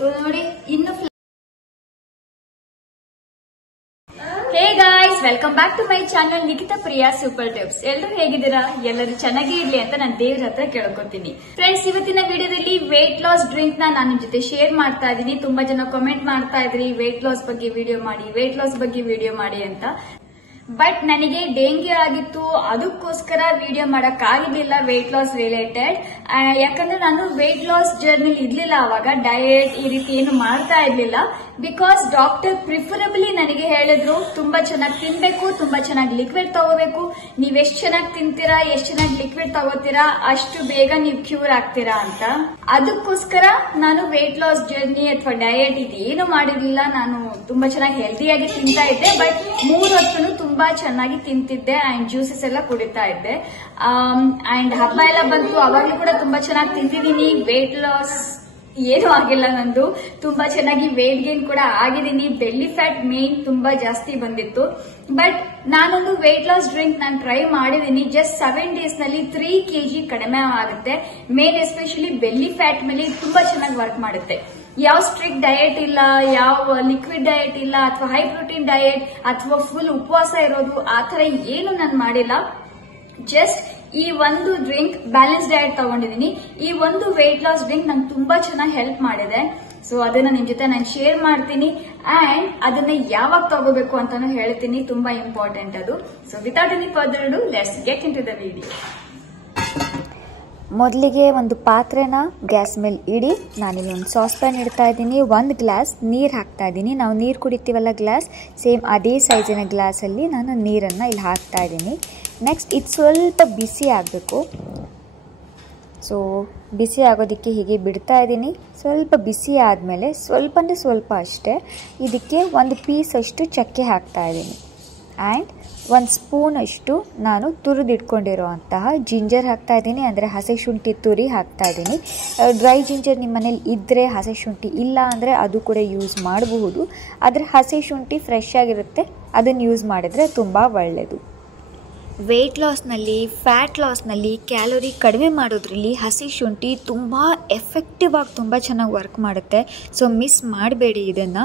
So ನೋಡಿ ಇನ್ನು hey guys, welcome back to my channel Nikhita Priya super tips. ಎಲ್ಲರೂ ಹೇಗಿದ್ದೀರಾ? ಎಲ್ಲರೂ ಚೆನ್ನಾಗಿ ಇರ್ಲಿ ಅಂತ ನಾನು ದೇವ್ರ ಹತ್ರ ಕೇಳ್ಕೊತೀನಿ. ಫ್ರೆಂಡ್ಸ್, ಇವತ್ತಿನ ವಿಡಿಯೋದಲ್ಲಿ ವೇಟ್ ಲಾಸ್ ಡ್ರಿಂಕ್ ನಾನು ನಿಮ್ ಜೊತೆ ಶೇರ್ ಮಾಡ್ತಾ ಇದ್ದೀನಿ. ತುಂಬಾ ಜನ ಕಾಮೆಂಟ್ ಮಾಡ್ತಾ ಇದ್ರಿ ವೇಟ್ ಲಾಸ್ ಬಗ್ಗೆ ವಿಡಿಯೋ ಮಾಡಿ, ವೇಟ್ ಲಾಸ್ ಬಗ್ಗೆ ವಿಡಿಯೋ ಮಾಡಿ ಅಂತ. ಬಟ್ ನನಗೆ ಡೆಂಗ್ಯೂ ಆಗಿತ್ತು, ಅದಕ್ಕೋಸ್ಕರ ವಿಡಿಯೋ ಮಾಡಕ್ ಆಗಿರ್ಲಿಲ್ಲ ವೇಟ್ ಲಾಸ್ ರಿಲೇಟೆಡ್. ಯಾಕಂದ್ರೆ ನಾನು ವೇಟ್ ಲಾಸ್ ಜರ್ನಿ ಇರ್ಲಿಲ್ಲ, ಅವಾಗ ಡಯಟ್ ಈ ರೀತಿ ಏನು ಮಾಡ್ತಾ ಇರ್ಲಿಲ್ಲ. ಬಿಕಾಸ್ ಡಾಕ್ಟರ್ ಪ್ರಿಫರಬಲಿ ನನಗೆ ಹೇಳಿದ್ರು ತುಂಬಾ ಚೆನ್ನಾಗಿ ತಿನ್ಬೇಕು, ತುಂಬಾ ಚೆನ್ನಾಗಿ ಲಿಕ್ವಿಡ್ ತಗೋಬೇಕು. ನೀವ್ ಎಷ್ಟ್ ಚೆನ್ನಾಗಿ ತಿಂತೀರಾ, ಎಷ್ಟ್ ಚೆನ್ನಾಗಿ ಲಿಕ್ವಿಡ್ ತಗೋತೀರಾ, ಅಷ್ಟು ಬೇಗ ನೀವು ಕ್ಯೂರ್ ಆಗ್ತೀರಾ ಅಂತ. ಅದಕ್ಕೋಸ್ಕರ ನಾನು ವೇಟ್ ಲಾಸ್ ಜರ್ನಿ ಅಥವಾ ಡಯಟ್ ಇದೇನು ಮಾಡಿರ್ಲಿಲ್ಲ. ನಾನು ತುಂಬಾ ಚೆನ್ನಾಗಿ ಹೆಲ್ದಿಯಾಗಿ ತಿಂತಾ ಇದ್ದೆ, ಬಟ್ 3 ಹೊತ್ತು ತುಂಬಾ ಚೆನ್ನಾಗಿ ತಿಂತಿದ್ದೆ ಅಂಡ್ ಜ್ಯೂಸಸ್ ಎಲ್ಲ ಕುಡಿತಾ ಇದ್ದೆ. ಅಂಡ್ ಹಬ್ಬ ಎಲ್ಲ ಬಂತು, ಅವಾಗ್ಲೂ ಕೂಡ ತುಂಬಾ ಚೆನ್ನಾಗಿ ತಿಂತಿದ್ದೀನಿ. ವೇಟ್ ಲಾಸ್ ಏನು ಆಗಿಲ್ಲ ನಂದು, ತುಂಬಾ ಚೆನ್ನಾಗಿ ವೇಟ್ ಗೇನ್ ಕೂಡ ಆಗಿದ್ದೀನಿ. ಬೆಲ್ಲಿ ಫ್ಯಾಟ್ ಮೇನ್ ತುಂಬಾ ಜಾಸ್ತಿ ಬಂದಿತ್ತು. ಬಟ್ ನಾನೊಂದು ವೇಟ್ ಲಾಸ್ ಡ್ರಿಂಕ್ ನಾನು ಟ್ರೈ ಮಾಡಿದೀನಿ. ಜಸ್ಟ್ 7 ಡೇಸ್ ನಲ್ಲಿ 3 kg ಕಡಿಮೆ ಆಗುತ್ತೆ. ಮೇನ್ ಎಸ್ಪೆಷಲಿ ಬೆಲ್ಲಿ ಫ್ಯಾಟ್ ಮೇಲೆ ತುಂಬಾ ಚೆನ್ನಾಗಿ ವರ್ಕ್ ಮಾಡುತ್ತೆ. ಯಾವ ಸ್ಟ್ರಿಕ್ಟ್ ಡಯಟ್ ಇಲ್ಲ, ಯಾವ ಲಿಕ್ವಿಡ್ ಡಯಟ್ ಇಲ್ಲ, ಅಥವಾ ಹೈ ಪ್ರೋಟೀನ್ ಡಯಟ್ ಅಥವಾ ಫುಲ್ ಉಪವಾಸ ಇರೋದು, ಆತರ ಏನು ನಾನು ಮಾಡಿಲ್ಲ. ಜಸ್ಟ್ ಈ ಒಂದು ಡ್ರಿಂಕ್ ಬ್ಯಾಲೆನ್ಸ್ ಡಯಟ್ ತಗೊಂಡಿದ್ದೀನಿ. ಈ ಒಂದು ವೇಟ್ ಲಾಸ್ ಡ್ರಿಂಕ್ ನಂಗೆ ತುಂಬಾ ಚೆನ್ನಾಗಿ ಹೆಲ್ಪ್ ಮಾಡಿದೆ. ಸೊ ಅದನ್ನ ನಿಮ್ ಜೊತೆ ನಾನು ಶೇರ್ ಮಾಡ್ತೀನಿ ಅಂಡ್ ಅದನ್ನ ಯಾವಾಗ ತಗೋಬೇಕು ಅಂತಾನು ಹೇಳ್ತೀನಿ. ತುಂಬಾ ಇಂಪಾರ್ಟೆಂಟ್ ಅದು. So without any further ado let's get into the video. ಮೊದಲಿಗೆ ಒಂದು ಪಾತ್ರೆನ ಗ್ಯಾಸ್ ಮೇಲೆ ಇಡಿ. ನಾನಿಲ್ಲಿ ಒಂದು ಸಾಸ್ ಪ್ಯಾನ್ ಇಡ್ತಾ ಇದ್ದೀನಿ. 1 ಗ್ಲಾಸ್ ನೀರು ಹಾಕ್ತಾ ಇದ್ದೀನಿ. ನಾವು ನೀರು ಕುಡಿತೀವಲ್ಲ ಗ್ಲಾಸ್, ಸೇಮ್ ಅದೇ ಸೈಜಿನ ಗ್ಲಾಸಲ್ಲಿ ನಾನು ನೀರನ್ನು ಇಲ್ಲಿ ಹಾಕ್ತಾ ಇದ್ದೀನಿ. ನೆಕ್ಸ್ಟ್ ಇದು ಸ್ವಲ್ಪ ಬಿಸಿ ಆಗಬೇಕು. ಸೊ ಬಿಸಿ ಆಗೋದಕ್ಕೆ ಹೀಗೆ ಬಿಡ್ತಾ ಇದ್ದೀನಿ. ಸ್ವಲ್ಪ ಬಿಸಿ ಆದಮೇಲೆ ಸ್ವಲ್ಪ ಅಂದರೆ ಸ್ವಲ್ಪ ಅಷ್ಟೇ ಇದಕ್ಕೆ 1 ಪೀಸ್ ಅಷ್ಟು ಚಕ್ಕೆ ಹಾಕ್ತಾ ಇದ್ದೀನಿ. ಆ್ಯಂಡ್ 1 ಸ್ಪೂನ್ ಅಷ್ಟು ನಾನು ತುರಿದಿಟ್ಕೊಂಡಿರೋಂತಹ ಜಿಂಜರ್ ಹಾಕ್ತಾ ಇದ್ದೀನಿ, ಅಂದರೆ ಹಸಿ ಶುಂಠಿ ತುರಿ ಹಾಕ್ತಾ ಇದ್ದೀನಿ. ಡ್ರೈ ಜಿಂಜರ್ ನಿಮ್ಮ ಮನೇಲಿ ಇದ್ದರೆ, ಹಸಿ ಶುಂಠಿ ಇಲ್ಲ ಅಂದರೆ ಅದು ಕೂಡ ಯೂಸ್ ಮಾಡಬಹುದು. ಆದರೆ ಹಸಿ ಶುಂಠಿ ಫ್ರೆಶ್ ಆಗಿರುತ್ತೆ, ಅದನ್ನು ಯೂಸ್ ಮಾಡಿದರೆ ತುಂಬ ಒಳ್ಳೆಯದು. ವೆಯ್ಟ್ ಲಾಸ್ನಲ್ಲಿ, ಫ್ಯಾಟ್ ಲಾಸ್ನಲ್ಲಿ, ಕ್ಯಾಲೋರಿ ಕಡಿಮೆ ಮಾಡೋದ್ರಲ್ಲಿ ಹಸಿ ಶುಂಠಿ ತುಂಬ ಎಫೆಕ್ಟಿವ್ ಆಗಿ ತುಂಬ ಚೆನ್ನಾಗಿ ವರ್ಕ್ ಮಾಡುತ್ತೆ. ಸೊ ಮಿಸ್ ಮಾಡಬೇಡಿ ಇದನ್ನು.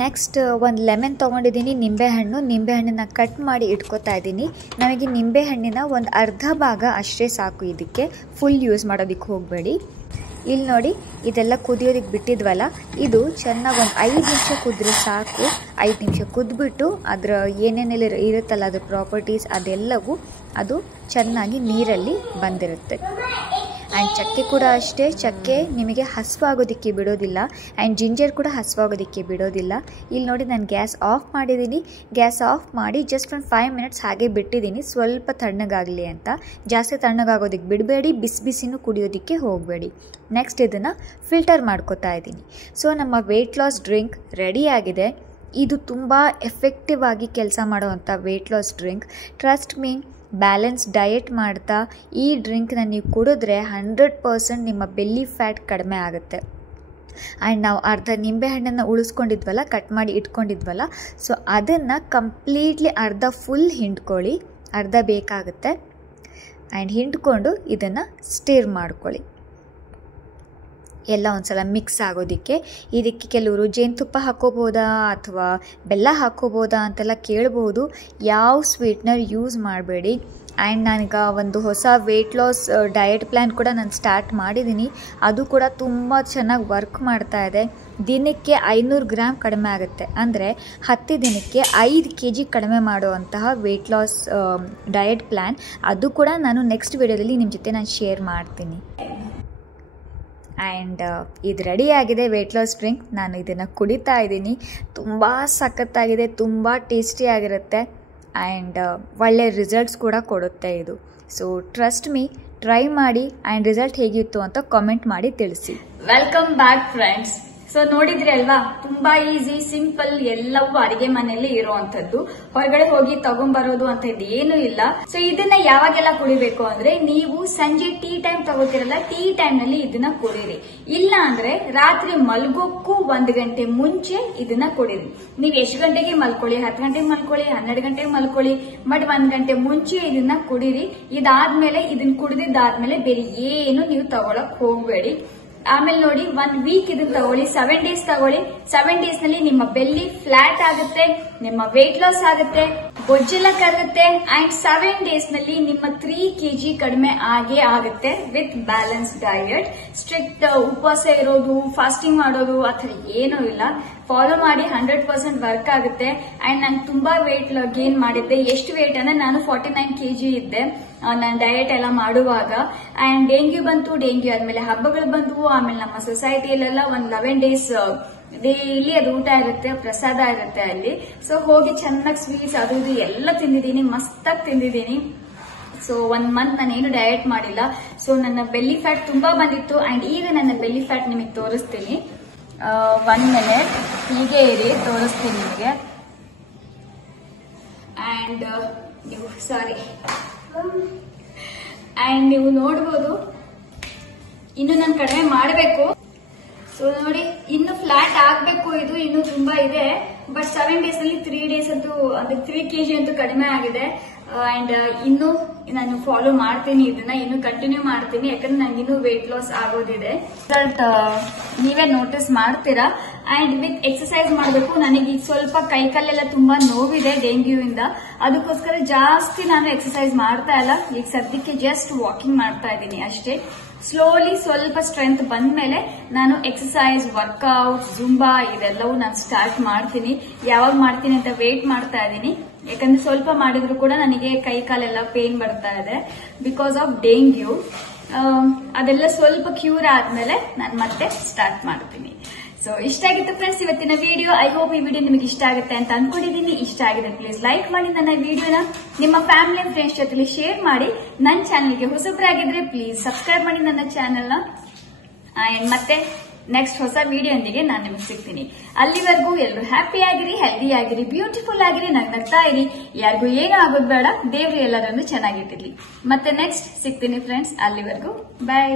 ನೆಕ್ಸ್ಟ್ 1 ಲೆಮನ್ ತೊಗೊಂಡಿದ್ದೀನಿ, ನಿಂಬೆಹಣ್ಣನ್ನ ಕಟ್ ಮಾಡಿ ಇಟ್ಕೋತಾ ಇದ್ದೀನಿ. ನಮಗೆ ನಿಂಬೆಹಣ್ಣಿನ ಒಂದು ಅರ್ಧ ಭಾಗ ಅಷ್ಟೇ ಸಾಕು, ಇದಕ್ಕೆ ಫುಲ್ ಯೂಸ್ ಮಾಡೋದಕ್ಕೆ ಹೋಗಬೇಡಿ. ಇಲ್ಲಿ ನೋಡಿ, ಇದೆಲ್ಲ ಕುದಿಯೋದಕ್ಕೆ ಬಿಟ್ಟಿದ್ವಲ್ಲ, ಇದು ಚೆನ್ನಾಗಿ ಒಂದು 5 ನಿಮಿಷ ಕುದ್ರೆ ಸಾಕು. 5 ನಿಮಿಷ ಕುದ್ಬಿಟ್ಟು ಅದರ ಏನೇನೆಲ್ಲ ಇರುತ್ತಲ್ಲ ಅದ್ರ ಪ್ರಾಪರ್ಟೀಸ್ ಅದೆಲ್ಲವೂ ಅದು ಚೆನ್ನಾಗಿ ನೀರಲ್ಲಿ ಬಂದಿರುತ್ತೆ. ಆ್ಯಂಡ್ ಚಕ್ಕೆ ಕೂಡ ಅಷ್ಟೇ, ಚಕ್ಕೆ ನಿಮಗೆ ಹಸುವಾಗೋದಕ್ಕೆ ಬಿಡೋದಿಲ್ಲ ಆ್ಯಂಡ್ ಜಿಂಜರ್ ಕೂಡ ಹಸುವಾಗೋದಕ್ಕೆ ಬಿಡೋದಿಲ್ಲ. ಇಲ್ಲಿ ನೋಡಿ ನಾನು ಗ್ಯಾಸ್ ಆಫ್ ಮಾಡಿದ್ದೀನಿ. ಗ್ಯಾಸ್ ಆಫ್ ಮಾಡಿ ಜಸ್ಟ್ ಒಂದು 5 ಮಿನಿಟ್ಸ್ ಹಾಗೆ ಬಿಟ್ಟಿದ್ದೀನಿ, ಸ್ವಲ್ಪ ತಣ್ಣಗಾಗಲಿ ಅಂತ. ಜಾಸ್ತಿ ತಣ್ಣಗಾಗೋದಕ್ಕೆ ಬಿಡಬೇಡಿ, ಬಿಸಿನೂ ಕುಡಿಯೋದಕ್ಕೆ ಹೋಗಬೇಡಿ. ನೆಕ್ಸ್ಟ್ ಇದನ್ನು ಫಿಲ್ಟರ್ ಮಾಡ್ಕೋತಾ ಇದ್ದೀನಿ. ಸೊ ನಮ್ಮ ವೇಟ್ ಲಾಸ್ ಡ್ರಿಂಕ್ ರೆಡಿ ಆಗಿದೆ. ಇದು ತುಂಬ ಎಫೆಕ್ಟಿವ್ ಆಗಿ ಕೆಲಸ ಮಾಡುವಂಥ weight loss drink. Trust me, balance diet ಮಾಡ್ತಾ ಈ ಡ್ರಿಂಕ್ನ ನೀವು ಕುಡಿದ್ರೆ 100% ನಿಮ್ಮ ಬೆಲ್ಲಿ ಫ್ಯಾಟ್ ಕಡಿಮೆ ಆಗುತ್ತೆ. ಆ್ಯಂಡ್ ನಾವು ಅರ್ಧ ನಿಂಬೆಹಣ್ಣನ್ನು ಉಳಿಸ್ಕೊಂಡಿದ್ವಲ್ಲ, ಕಟ್ ಮಾಡಿ ಇಟ್ಕೊಂಡಿದ್ವಲ್ಲ, ಸೊ ಅದನ್ನು ಕಂಪ್ಲೀಟ್ಲಿ ಅರ್ಧ ಫುಲ್ ಹಿಂಡ್ಕೊಳ್ಳಿ. ಅರ್ಧ ಬೇಕಾಗುತ್ತೆ. ಆ್ಯಂಡ್ ಹಿಂಡ್ಕೊಂಡು ಇದನ್ನು ಸ್ಟಿರ್ ಮಾಡ್ಕೊಳ್ಳಿ ಎಲ್ಲ ಒಂದ್ಸಲ ಮಿಕ್ಸ್ ಆಗೋದಕ್ಕೆ. ಇದಕ್ಕೆ ಕೆಲವರು ಜೇನುತುಪ್ಪ ಹಾಕೋಬೋದಾ ಅಥವಾ ಬೆಲ್ಲ ಹಾಕೋಬೋದಾ ಅಂತೆಲ್ಲ ಕೇಳ್ಬೋದು. ಯಾವ ಸ್ವೀಟ್ನರ್ ಯೂಸ್ ಮಾಡಬೇಡಿ. ಆ್ಯಂಡ್ ನಾನೀಗ ಒಂದು ಹೊಸ ವೇಟ್ ಲಾಸ್ ಡಯಟ್ ಪ್ಲ್ಯಾನ್ ಕೂಡ ನಾನು ಸ್ಟಾರ್ಟ್ ಮಾಡಿದ್ದೀನಿ. ಅದು ಕೂಡ ತುಂಬ ಚೆನ್ನಾಗಿ ವರ್ಕ್ ಮಾಡ್ತಾ ಇದೆ. ದಿನಕ್ಕೆ 500 ಗ್ರಾಮ್ ಕಡಿಮೆ ಆಗುತ್ತೆ, ಅಂದರೆ 10 ದಿನಕ್ಕೆ 5 kg ಕಡಿಮೆ ಮಾಡುವಂತಹ ವೇಟ್ ಲಾಸ್ ಡಯಟ್ ಪ್ಲ್ಯಾನ್. ಅದು ಕೂಡ ನಾನು ನೆಕ್ಸ್ಟ್ ವಿಡಿಯೋದಲ್ಲಿ ನಿಮ್ಮ ಜೊತೆ ನಾನು ಶೇರ್ ಮಾಡ್ತೀನಿ. ಆ್ಯಂಡ್ ಇದು ರೆಡಿಯಾಗಿದೆ ವೇಟ್ ಲಾಸ್ ಡ್ರಿಂಕ್. ನಾನು ಇದನ್ನು ಕುಡಿತಾ ಇದ್ದೀನಿ. ತುಂಬ ಸಖತ್ತಾಗಿದೆ, ತುಂಬ ಟೇಸ್ಟಿಯಾಗಿರುತ್ತೆ ಆ್ಯಂಡ್ ಒಳ್ಳೆ ರಿಸಲ್ಟ್ಸ್ ಕೂಡ ಕೊಡುತ್ತೆ ಇದು. ಸೊ ಟ್ರಸ್ಟ್ ಮೀ, ಟ್ರೈ ಮಾಡಿ ಆ್ಯಂಡ್ ರಿಸಲ್ಟ್ ಹೇಗಿತ್ತು ಅಂತ ಕಾಮೆಂಟ್ ಮಾಡಿ ತಿಳಿಸಿ. Welcome back friends. ಸೊ ನೋಡಿದ್ರಿ ಅಲ್ವಾ, ತುಂಬಾ ಈಸಿ, ಸಿಂಪಲ್, ಎಲ್ಲವೂ ಅಡಿಗೆ ಮನೆಯಲ್ಲಿ ಇರುವಂತದ್ದು. ಹೊರಗಡೆ ಹೋಗಿ ತಗೊಂಡ್ಬರೋದು ಅಂತ ಏನು ಇಲ್ಲ. ಸೊ ಇದನ್ನ ಯಾವಾಗೆಲ್ಲ ಕುಡಿಬೇಕು ಅಂದ್ರೆ, ನೀವು ಸಂಜೆ ಟೀ ಟೈಮ್ ತಗೋತಿರಲ್ಲ, ಟೀ ಟೈಮ್ ನಲ್ಲಿ ಇದನ್ನ ಕುಡೀರಿ. ಇಲ್ಲ ಅಂದ್ರೆ ರಾತ್ರಿ ಮಲ್ಗೋಕ್ಕೂ 1 ಗಂಟೆ ಮುಂಚೆ ಇದನ್ನ ಕುಡೀರಿ. ನೀವ್ ಎಷ್ಟು ಗಂಟೆಗೆ ಮಲ್ಕೊಳ್ಳಿ, 10 ಗಂಟೆಗೆ ಮಲ್ಕೊಳ್ಳಿ, 12 ಗಂಟೆಗೆ ಮಲ್ಕೊಳ್ಳಿ, ಬಟ್ 1 ಗಂಟೆ ಮುಂಚೆ ಇದನ್ನ ಕುಡೀರಿ. ಇದಾದ್ಮೇಲೆ ಇದನ್ನ ಕುಡಿದಿದ್ದಾದ್ಮೇಲೆ ಬೇರೆ ಏನು ನೀವು ತಗೊಳಕ್ ಹೋಗ್ಬೇಡಿ. ಆಮೇಲೆ ನೋಡಿ 1 ವೀಕ್ ಇದನ್ನ ತಗೊಳ್ಳಿ, 7 ಡೇಸ್ ತಗೊಳ್ಳಿ. 7 ಡೇಸ್ ನಲ್ಲಿ ನಿಮ್ಮ ಬೆಲ್ಲಿ ಫ್ಲಾಟ್ ಆಗುತ್ತೆ, ನಿಮ್ಮ ವೇಟ್ ಲಾಸ್ ಆಗುತ್ತೆ, ಬೊಜ್ಜೆಲ್ಲ ಕರಗುತ್ತೆ ಅಂಡ್ 7 ಡೇಸ್ ನಲ್ಲಿ ನಿಮ್ಮ 3 kg ಕಡಿಮೆ ಆಗೇ ಆಗುತ್ತೆ ವಿತ್ ಬ್ಯಾಲೆನ್ಸ್ ಡಯಟ್. ಸ್ಟ್ರಿಕ್ಟ್ ಉಪವಾಸ ಇರೋದು, ಫಾಸ್ಟಿಂಗ್ ಮಾಡೋದು ಆತರ ಏನೂ ಇಲ್ಲ. ಫಾಲೋ ಮಾಡಿ 100% ವರ್ಕ್ ಆಗುತ್ತೆ. ಅಂಡ್ ನಾನು ತುಂಬಾ ವೇಟ್ ಗೇನ್ ಮಾಡಿದ್ದೆ. ಎಷ್ಟು ವೇಟ್ ಅಂದ್ರೆ ನಾನು 49 kg ಇದ್ದೆ ನಾನು ಡಯಟ್ ಎಲ್ಲ ಮಾಡುವಾಗ. ಅಂಡ್ ಡೆಂಗ್ಯೂ ಬಂತು, ಡೆಂಗ್ಯೂ ಆದ್ಮೇಲೆ ಹಬ್ಬಗಳು ಬಂದವು. ಆಮೇಲೆ ನಮ್ಮ ಸೊಸೈಟಿಯಲ್ಲೆಲ್ಲ ಒಂದು 11 ಡೇಸ್ ಡೈಲಿ ಅದು ಊಟ ಇರುತ್ತೆ, ಪ್ರಸಾದ ಇರುತ್ತೆ ಅಲ್ಲಿ. ಸೊ ಹೋಗಿ ಚೆನ್ನಾಗಿ ಸ್ವೀಟ್ಸ್ ಅದು ಇದು ಎಲ್ಲ ತಿಂದಿದ್ದೀನಿ, ಮಸ್ತಾಗಿ ತಿಂದಿದ್ದೀನಿ. ಸೊ 1 ಮಂತ್ ನಾನೇನು ಡಯಟ್ ಮಾಡಿಲ್ಲ. ಸೊ ನನ್ನ ಬೆಲ್ಲಿ ಫ್ಯಾಟ್ ತುಂಬಾ ಬಂದಿತ್ತು. ಅಂಡ್ ಈಗ ನನ್ನ ಬೆಲ್ಲಿ ಫ್ಯಾಟ್ ನಿಮಗೆ ತೋರಿಸ್ತೀನಿ. 1 ಮಿನಿಟ್ ಹೀಗೆ ಇರಿ, ತೋರಿಸ್ತೀನಿ ನಿಮಗೆ. ಅಂಡ್ ನೀವು ನೋಡ್ಬೋದು ಇನ್ನು ನಾನು ಕಡಿಮೆ ಮಾಡಬೇಕು. ಸೊ ನೋಡಿ, ಇನ್ನು ಫ್ಲಾಟ್ ಆಗ್ಬೇಕು, ಇದು ಇನ್ನು ತುಂಬಾ ಇದೆ. ಬಟ್ 7 ಡೇಸ್ ನಲ್ಲಿ 3 ಡೇಸ್ ಅಂತೂ ಅಂದ್ರೆ 3 kg ಅಂತೂ ಕಡಿಮೆ ಆಗಿದೆ. ಅಂಡ್ ಇನ್ನು ನಾನು ಫಾಲೋ ಮಾಡ್ತೀನಿ, ಇದನ್ನ ಇನ್ನು ಕಂಟಿನ್ಯೂ ಮಾಡ್ತೀನಿ, ಯಾಕಂದ್ರೆ ನಂಗೆ ಇನ್ನೂ ವೇಟ್ ಲಾಸ್ ಆಗೋದಿದೆ. ರಿಸಲ್ಟ್ ನೀವೇ ನೋಟಿಸ್ ಮಾಡ್ತೀರಾ. ಅಂಡ್ ವಿತ್ ಎಕ್ಸರ್ಸೈಸ್ ಮಾಡಬೇಕು. ನನಗೆ ಈಗ ಸ್ವಲ್ಪ ಕೈಕಾಲೆಲ್ಲ ತುಂಬಾ ನೋವಿದೆ ಡೆಂಗ್ಯೂ ಇಂದ, ಅದಕ್ಕೋಸ್ಕರ ಜಾಸ್ತಿ ನಾನು ಎಕ್ಸರ್ಸೈಸ್ ಮಾಡ್ತಾ ಇಲ್ಲ. ಈಗ ಸದ್ಯಕ್ಕೆ ಜಸ್ಟ್ ವಾಕಿಂಗ್ ಮಾಡ್ತಾ ಇದ್ದೀನಿ ಅಷ್ಟೇ. ಸ್ಲೋಲಿ ಸ್ವಲ್ಪ ಸ್ಟ್ರೆಂತ್ ಬಂದ್ಮೇಲೆ ನಾನು ಎಕ್ಸರ್ಸೈಸ್, ವರ್ಕೌಟ್, ಜುಂಬಾ ಇದೆಲ್ಲವೂ ನಾನು ಸ್ಟಾರ್ಟ್ ಮಾಡ್ತೀನಿ. ಯಾವಾಗ ಮಾಡ್ತೀನಿ ಅಂತ ವೇಟ್ ಮಾಡ್ತಾ ಇದ್ದೀನಿ, ಯಾಕಂದ್ರೆ ಸ್ವಲ್ಪ ಮಾಡಿದ್ರು ಕೂಡ ನನಗೆ ಕೈ ಕಾಲೆಲ್ಲ ಪೇನ್ ಬರ್ತಾ ಇದೆ ಬಿಕಾಸ್ ಆಫ್ ಡೆಂಗ್ಯೂ. ಅದೆಲ್ಲ ಸ್ವಲ್ಪ ಕ್ಯೂರ್ ಆದ್ಮೇಲೆ ನಾನು ಮತ್ತೆ ಸ್ಟಾರ್ಟ್ ಮಾಡ್ತೀನಿ. ಸೊ ಇಷ್ಟ ಆಗಿತ್ತು ಫ್ರೆಂಡ್ಸ್ ಇವತ್ತಿನ ವಿಡಿಯೋ. ಐ ಹೋಪ್ ಈ ವಿಡಿಯೋ ನಿಮಗೆ ಇಷ್ಟ ಆಗುತ್ತೆ ಅಂತ ಅನ್ಕೊಂಡಿದ್ದೀನಿ. ಇಷ್ಟ ಆಗಿದೆ ಪ್ಲೀಸ್ ಲೈಕ್ ಮಾಡಿ, ನನ್ನ ವಿಡಿಯೋನ ನಿಮ್ಮ ಫ್ಯಾಮಿಲಿ ಅಂಡ್ ಫ್ರೆಂಡ್ಸ್ ಜೊತೆ ಶೇರ್ ಮಾಡಿ. ನನ್ನ ಚಾನಲ್ಗೆ ಹೊಸಬ್ರಾಗಿದ್ರೆ ಪ್ಲೀಸ್ ಸಬ್ಸ್ಕ್ರೈಬ್ ಮಾಡಿ ನನ್ನ ಚಾನೆಲ್ನ. ಮತ್ತೆ ನೆಕ್ಸ್ಟ್ ಹೊಸ ವಿಡಿಯೋಂದಿಗೆ ನಾನು ನಿಮಗೆ ಸಿಗ್ತೀನಿ. ಅಲ್ಲಿವರೆಗೂ ಎಲ್ಲರೂ ಹ್ಯಾಪಿ ಆಗಿರಿ, ಹೆಲ್ದಿ ಆಗಿರಿ, ಬ್ಯೂಟಿಫುಲ್ ಆಗಿರಿ, ನಗ್ನಗ್ತಾ ಇರಿ. ಯಾರಿಗೂ ಏನೂ ಆಗೋದು ಬೇಡ, ದೇವ್ರು ಎಲ್ಲರನ್ನು ಚೆನ್ನಾಗಿಟ್ಟಿರ್ಲಿ. ಮತ್ತೆ ನೆಕ್ಸ್ಟ್ ಸಿಗ್ತೀನಿ ಫ್ರೆಂಡ್ಸ್. ಅಲ್ಲಿವರೆಗೂ ಬೈ.